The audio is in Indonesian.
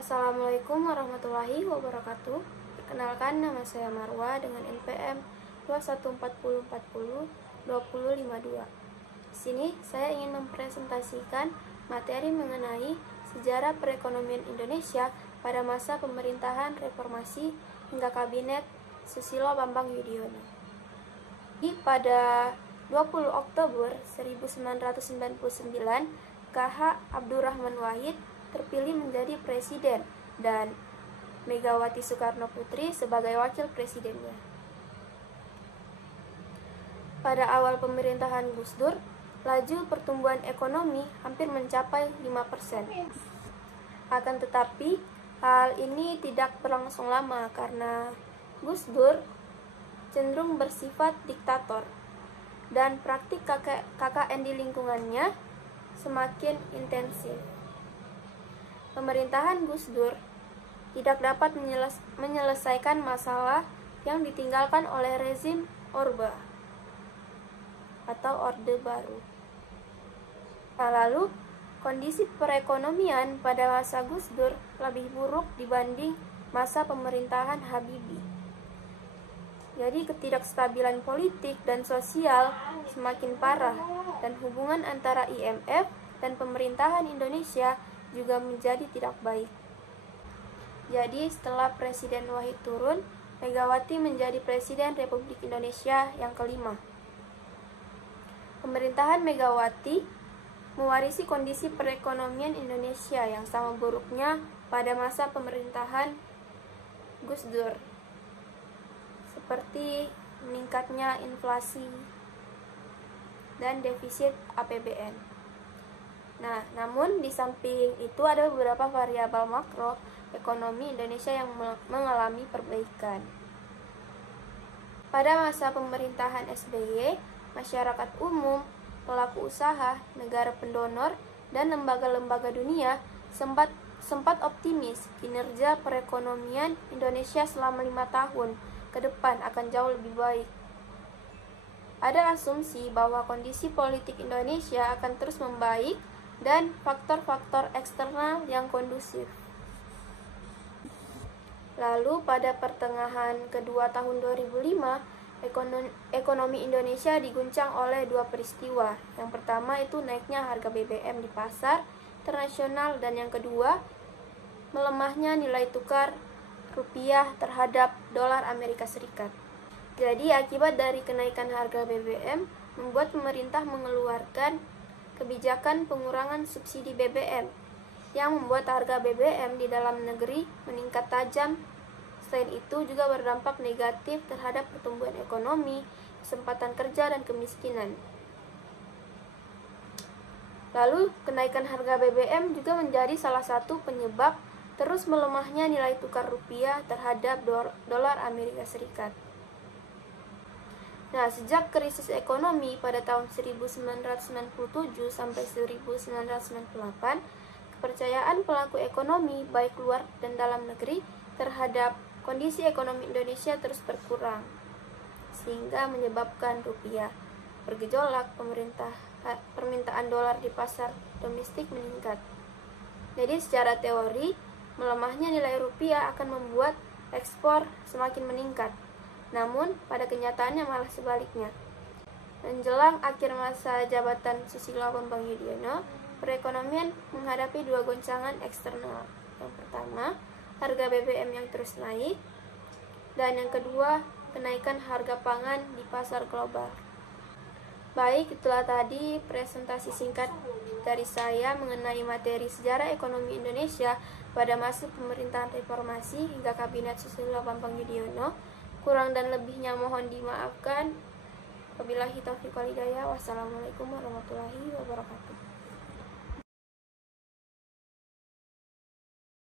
Assalamualaikum warahmatullahi wabarakatuh. Perkenalkan, nama saya Marwa dengan NPM 2140402052. Di sini saya ingin mempresentasikan materi mengenai sejarah perekonomian Indonesia pada masa pemerintahan reformasi hingga kabinet Susilo Bambang Yudhoyono. Pada 20 Oktober 1999, KH Abdurrahman Wahid terpilih menjadi presiden dan Megawati Soekarno Putri sebagai wakil presidennya. Pada awal pemerintahan Gus Dur, laju pertumbuhan ekonomi hampir mencapai 5%. Akan tetapi, hal ini tidak berlangsung lama karena Gus Dur cenderung bersifat diktator dan praktik KKN di lingkungannya semakin intensif. Pemerintahan Gus Dur tidak dapat menyelesaikan masalah yang ditinggalkan oleh rezim Orba atau Orde Baru. Lalu, kondisi perekonomian pada masa Gus Dur lebih buruk dibanding masa pemerintahan Habibie. Jadi ketidakstabilan politik dan sosial semakin parah dan hubungan antara IMF dan pemerintahan Indonesia juga menjadi tidak baik. Jadi setelah Presiden Wahid turun, Megawati menjadi Presiden Republik Indonesia yang kelima. Pemerintahan Megawati mewarisi kondisi perekonomian Indonesia yang sama buruknya pada masa pemerintahan Gus Dur, seperti meningkatnya inflasi dan defisit APBN. Nah, namun di samping itu ada beberapa variabel makro ekonomi Indonesia yang mengalami perbaikan. Pada masa pemerintahan SBY, masyarakat umum, pelaku usaha, negara pendonor, dan lembaga-lembaga dunia sempat optimis kinerja perekonomian Indonesia selama 5 tahun ke depan akan jauh lebih baik. Ada asumsi bahwa kondisi politik Indonesia akan terus membaik dan faktor-faktor eksternal yang kondusif. Lalu pada pertengahan kedua tahun 2005, ekonomi Indonesia diguncang oleh dua peristiwa. Yang pertama itu naiknya harga BBM di pasar internasional, dan yang kedua melemahnya nilai tukar rupiah terhadap dolar Amerika Serikat. Jadi akibat dari kenaikan harga BBM membuat pemerintah mengeluarkan kebijakan pengurangan subsidi BBM yang membuat harga BBM di dalam negeri meningkat tajam. Selain itu juga berdampak negatif terhadap pertumbuhan ekonomi, kesempatan kerja, dan kemiskinan. Lalu, kenaikan harga BBM juga menjadi salah satu penyebab terus melemahnya nilai tukar rupiah terhadap dolar Amerika Serikat. Nah, sejak krisis ekonomi pada tahun 1997 sampai 1998, kepercayaan pelaku ekonomi baik luar dan dalam negeri terhadap kondisi ekonomi Indonesia terus berkurang, sehingga menyebabkan rupiah bergejolak, permintaan dolar di pasar domestik meningkat. Jadi secara teori, melemahnya nilai rupiah akan membuat ekspor semakin meningkat. Namun, pada kenyataannya malah sebaliknya. Menjelang akhir masa jabatan Susilo Bambang Yudhoyono, perekonomian menghadapi dua goncangan eksternal. Yang pertama, harga BBM yang terus naik, dan yang kedua, kenaikan harga pangan di pasar global. Baik, itulah tadi presentasi singkat dari saya mengenai materi sejarah ekonomi Indonesia pada masa pemerintahan reformasi hingga kabinet Susilo Bambang Yudhoyono. Kurang dan lebihnya mohon dimaafkan. Wabillahi taufiq wal hidayah. Wassalamualaikum warahmatullahi wabarakatuh.